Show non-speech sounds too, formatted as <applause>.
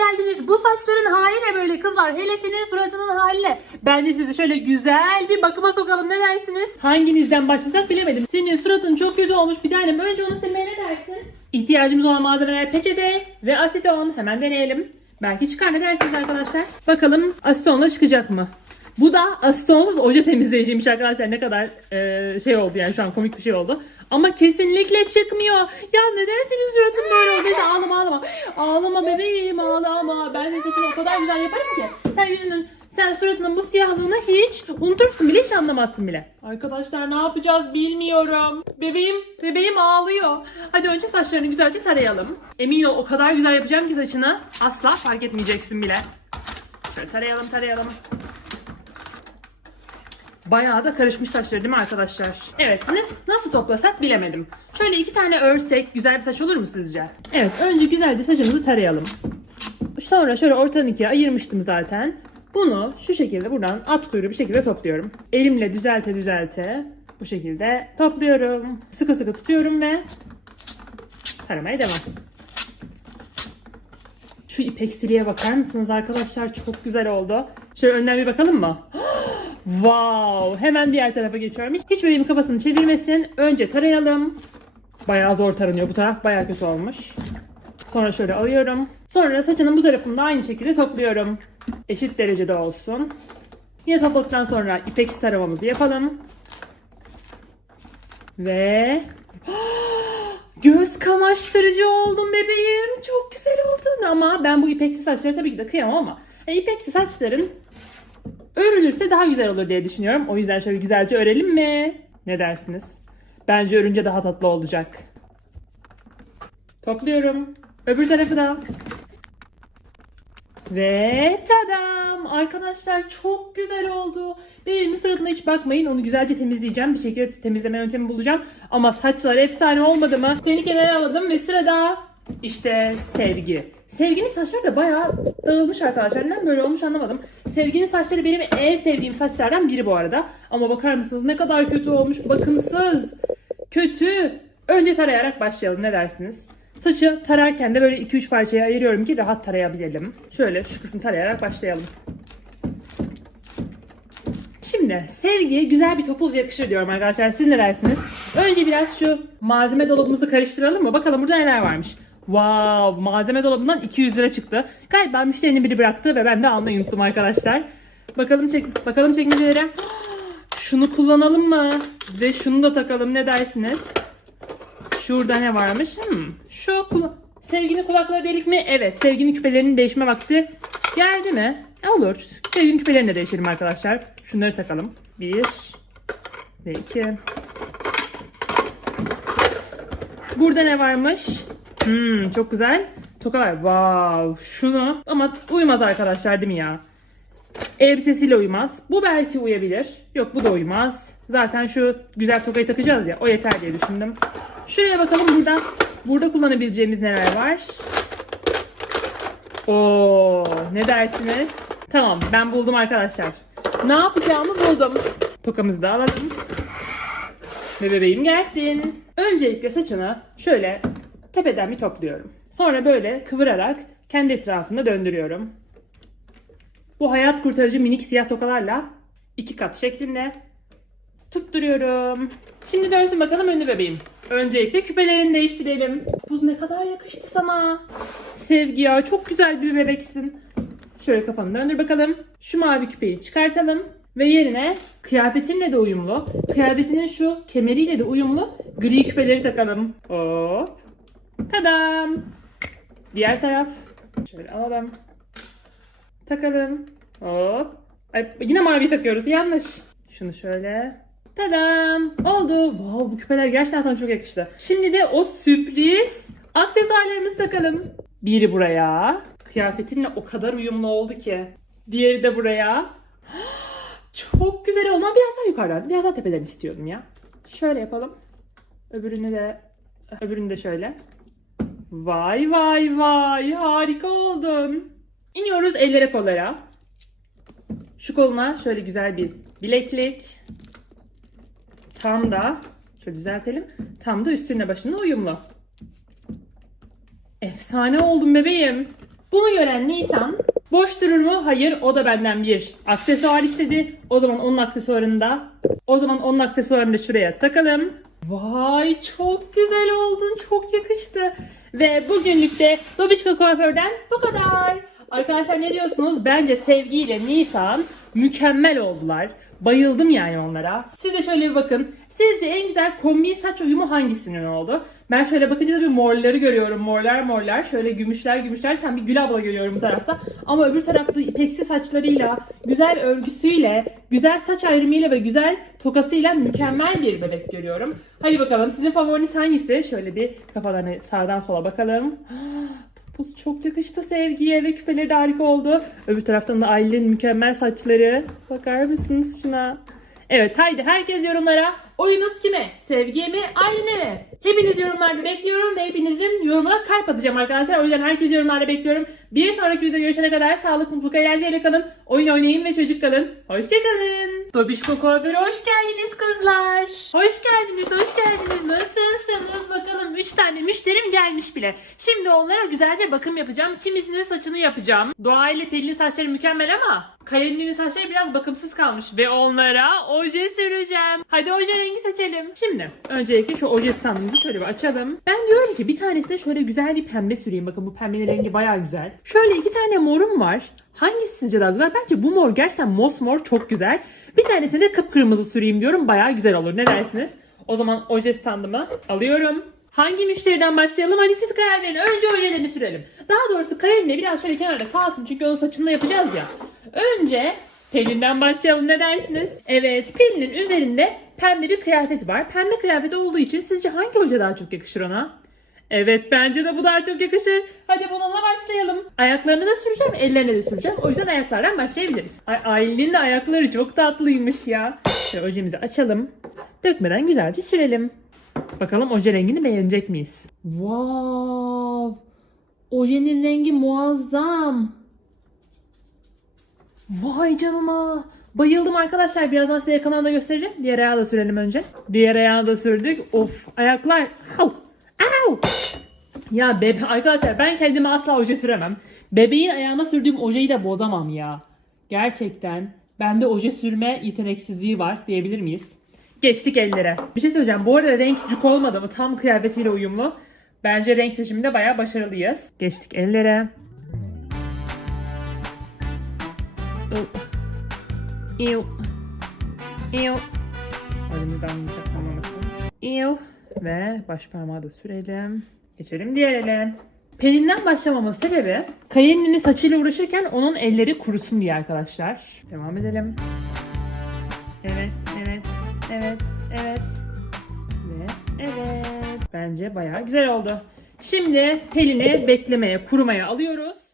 geldiniz. Bu saçların hali ne böyle kızlar? Hele senin suratının hali ne? Bence sizi şöyle güzel bir bakıma sokalım ne dersiniz? Hanginizden başlasak bilemedim. Senin suratın çok kötü olmuş bir tanem. Önce onu silmeye ne dersin? İhtiyacımız olan malzemeler peçete ve aseton. Hemen deneyelim. Belki çıkar ne dersiniz arkadaşlar? Bakalım asetonla çıkacak mı? Bu da asitonsuz oje temizleyiciymiş arkadaşlar. Ne kadar eee, şey oldu yani şu an komik bir şey oldu. Ama kesinlikle çıkmıyor. Ya neden senin suratın böyle oldu? Neyse ağlama ağlama. Ağlama bebeğim ağlama. Ben senin saçını o kadar güzel yaparım ki. Sen yüzünün sen suratının bu siyahlığını hiç unutursun bile hiç anlamazsın bile. Arkadaşlar ne yapacağız bilmiyorum. Bebeğim, bebeğim ağlıyor. Hadi önce saçlarını güzelce tarayalım. Emin ol o kadar güzel yapacağım ki saçını asla fark etmeyeceksin bile. Şöyle tarayalım tarayalım. Bayağı da karışmış saçları değil mi arkadaşlar? Evet nasıl, nasıl toplasak bilemedim. Şöyle iki tane örsek güzel bir saç olur mu sizce? Evet önce güzelce saçımızı tarayalım. Sonra şöyle ortadan ikiye ayırmıştım zaten. Bunu şu şekilde buradan at kuyruğu bir şekilde topluyorum. Elimle düzelte düzelte bu şekilde topluyorum. Sıkı sıkı tutuyorum ve taramaya devam. Şu ipeksiliğe bakar mısınız arkadaşlar? Çok güzel oldu. Şöyle önden bir bakalım mı? <gasps> wow! Hemen diğer tarafa geçiyorum. Hiç, benim kafasını çevirmesin. Önce tarayalım. Bayağı zor taranıyor. Bu taraf bayağı kötü olmuş. Sonra şöyle alıyorum. Sonra saçının bu tarafını da aynı şekilde topluyorum. Eşit derecede olsun. Yine topladıktan sonra ipeksi taramamızı yapalım. Ve <gasps> göz kamaştırıcı oldun bebeğim. Çok güzel oldun ama ben bu ipeksi saçları tabii ki de kıyamam ama e, ipeksi saçların örülürse daha güzel olur diye düşünüyorum. O yüzden şöyle güzelce örelim mi? Ne dersiniz? Bence örünce daha tatlı olacak. Topluyorum. Öbür tarafı da. Ve tadam! Arkadaşlar çok güzel oldu. Benim suratına hiç bakmayın. Onu güzelce temizleyeceğim. Bir şekilde temizleme yöntemi bulacağım. Ama saçlar efsane olmadı mı? Seni kenara aldım ve sırada işte sevgi. Sevginin saçları da bayağı dağılmış arkadaşlar. Neden böyle olmuş anlamadım. Sevginin saçları benim en sevdiğim saçlardan biri bu arada. Ama bakar mısınız ne kadar kötü olmuş. Bakımsız. Kötü. Önce tarayarak başlayalım. Ne dersiniz? Saçı tararken de böyle 2-3 parçaya ayırıyorum ki rahat tarayabilelim. Şöyle şu kısmı tarayarak başlayalım. Şimdi sevgiye güzel bir topuz yakışır diyorum arkadaşlar. Siz ne dersiniz? Önce biraz şu malzeme dolabımızı karıştıralım mı? Bakalım burada neler varmış. Wow, malzeme dolabından 200 lira çıktı. Galiba müşterinin biri bıraktı ve ben de almayı unuttum arkadaşlar. Bakalım çek bakalım çekmecelere. Şunu kullanalım mı? Ve şunu da takalım ne dersiniz? Şurada ne varmış? Hmm, şu kula- sevginin kulakları delik mi? Evet. Sevginin küpelerinin değişme vakti geldi mi? E, olur. Sevginin küpelerini de değişelim arkadaşlar. Şunları takalım. Bir ve iki. Burada ne varmış? Hmm, çok güzel. Tokalar. Wow. Şunu. Ama uymaz arkadaşlar değil mi ya? Elbisesiyle uymaz. Bu belki uyabilir. Yok bu da uymaz. Zaten şu güzel tokayı takacağız ya. O yeter diye düşündüm. Şuraya bakalım burada. Burada kullanabileceğimiz neler var? Oo, ne dersiniz? Tamam ben buldum arkadaşlar. Ne yapacağımı buldum. Tokamızı da alalım. Ve bebeğim gelsin. Öncelikle saçını şöyle tepeden bir topluyorum. Sonra böyle kıvırarak kendi etrafında döndürüyorum. Bu hayat kurtarıcı minik siyah tokalarla iki kat şeklinde tutturuyorum. Şimdi dönsün bakalım önlü bebeğim. Öncelikle küpelerini değiştirelim. Buz ne kadar yakıştı sana. Sevgi ya çok güzel bir bebeksin. Şöyle kafanı döndür bakalım. Şu mavi küpeyi çıkartalım. Ve yerine kıyafetinle de uyumlu, kıyafetinin şu kemeriyle de uyumlu gri küpeleri takalım. Hop. Tadam. Diğer taraf. Şöyle alalım. Takalım. Hop. Ay, yine mavi takıyoruz. Yanlış. Şunu şöyle. Tadam. Oldu. Wow bu küpeler gerçekten sana çok yakıştı. Şimdi de o sürpriz aksesuarlarımızı takalım. Biri buraya. Kıyafetinle o kadar uyumlu oldu ki. Diğeri de buraya. <gasps> Çok güzel oldu biraz daha yukarıdan, biraz daha tepeden istiyordum ya. Şöyle yapalım. Öbürünü de öbürünü de şöyle. Vay vay vay harika oldun. İniyoruz ellere kollara. Şu koluna şöyle güzel bir bileklik. Tam da şöyle düzeltelim. Tam da üstüne başına uyumlu. Efsane oldun bebeğim. Bunu gören Nisan boş durur mu? Hayır. O da benden bir aksesuar istedi. O zaman onun aksesuarını da o zaman onun aksesuarını da şuraya takalım. Vay çok güzel oldun. Çok yakıştı. Ve bugünlük de Dobişko kuaförden bu kadar. Arkadaşlar ne diyorsunuz? Bence Sevgi ile Nisan mükemmel oldular. Bayıldım yani onlara. Siz de şöyle bir bakın. Sizce en güzel kombin saç uyumu hangisinin oldu? Ben şöyle bakınca da bir morları görüyorum. Morlar morlar. Şöyle gümüşler gümüşler. Sen bir Gül abla görüyorum bu tarafta. Ama öbür tarafta ipeksi saçlarıyla, güzel örgüsüyle, güzel saç ayrımıyla ve güzel tokasıyla mükemmel bir bebek görüyorum. Hadi bakalım sizin favoriniz hangisi? Şöyle bir kafalarını sağdan sola bakalım. Topuz çok yakıştı sevgiye ve küpeleri de harika oldu. Öbür taraftan da Aylin'in mükemmel saçları. Bakar mısınız şuna? Evet haydi herkes yorumlara oyunuz kime? Sevgiye mi? Aylin'e mi? Hepiniz yorumlarda bekliyorum ve hepinizin yorumuna kalp atacağım arkadaşlar. O yüzden herkes yorumlarda bekliyorum. Bir sonraki videoda görüşene kadar sağlık, mutluluk, eğlenceyle kalın. Oyun oynayın ve çocuk kalın. Hoşçakalın. Dobişko kuaförü hoş geldiniz kızlar. Hoş geldiniz, hoş geldiniz. Nasılsınız bakalım. 3 tane müşterim gelmiş bile. Şimdi onlara güzelce bakım yapacağım. Kimisinin saçını yapacağım. Doğa ile Pelin'in saçları mükemmel ama Kayalin'in saçları biraz bakımsız kalmış ve onlara oje süreceğim. Hadi oje rengi seçelim. Şimdi öncelikle şu oje standımızı şöyle bir açalım. Ben diyorum ki bir tanesine şöyle güzel bir pembe süreyim. Bakın bu pembenin rengi bayağı güzel. Şöyle iki tane morum var. Hangisi sizce daha güzel? Bence bu mor gerçekten mosmor çok güzel. Bir tanesine de kıpkırmızı süreyim diyorum. Bayağı güzel olur. Ne dersiniz? O zaman oje standımı alıyorum. Hangi müşteriden başlayalım? Hadi siz karar verin. Önce ojelerini sürelim. Daha doğrusu Kayalin'le biraz şöyle kenarda kalsın. Çünkü onun saçını yapacağız ya. Önce Pelin'den başlayalım ne dersiniz? Evet Pelin'in üzerinde pembe bir kıyafeti var. Pembe kıyafeti olduğu için sizce hangi hoca daha çok yakışır ona? Evet bence de bu daha çok yakışır. Hadi bununla başlayalım. Ayaklarını da süreceğim, ellerine de süreceğim. O yüzden ayaklardan başlayabiliriz. Ay Aylin'in de ayakları çok tatlıymış ya. Şöyle ojemizi açalım. Dökmeden güzelce sürelim. Bakalım oje rengini beğenecek miyiz? Wow! Ojenin rengi muazzam. Vay canına. Bayıldım arkadaşlar. Birazdan size kanalda göstereceğim. Diğer ayağı da sürelim önce. Diğer ayağı da sürdük. Of ayaklar. Au. Au. Ya bebe arkadaşlar ben kendime asla oje süremem. Bebeğin ayağına sürdüğüm ojeyi de bozamam ya. Gerçekten bende oje sürme yeteneksizliği var diyebilir miyiz? Geçtik ellere. Bir şey söyleyeceğim. Bu arada renk cuk olmadı mı? Tam kıyafetiyle uyumlu. Bence renk seçiminde bayağı başarılıyız. Geçtik ellere. Ew. Ew. Elimizden yumuşatmamasın. Ew. Ve baş parmağı da sürelim. Geçelim diğer ele. Pelin'den başlamamın sebebi Kayenli'nin saçıyla uğraşırken onun elleri kurusun diye arkadaşlar. Devam edelim. Evet, evet, evet, evet. Ve evet. Bence bayağı güzel oldu. Şimdi Pelin'i beklemeye, kurumaya alıyoruz.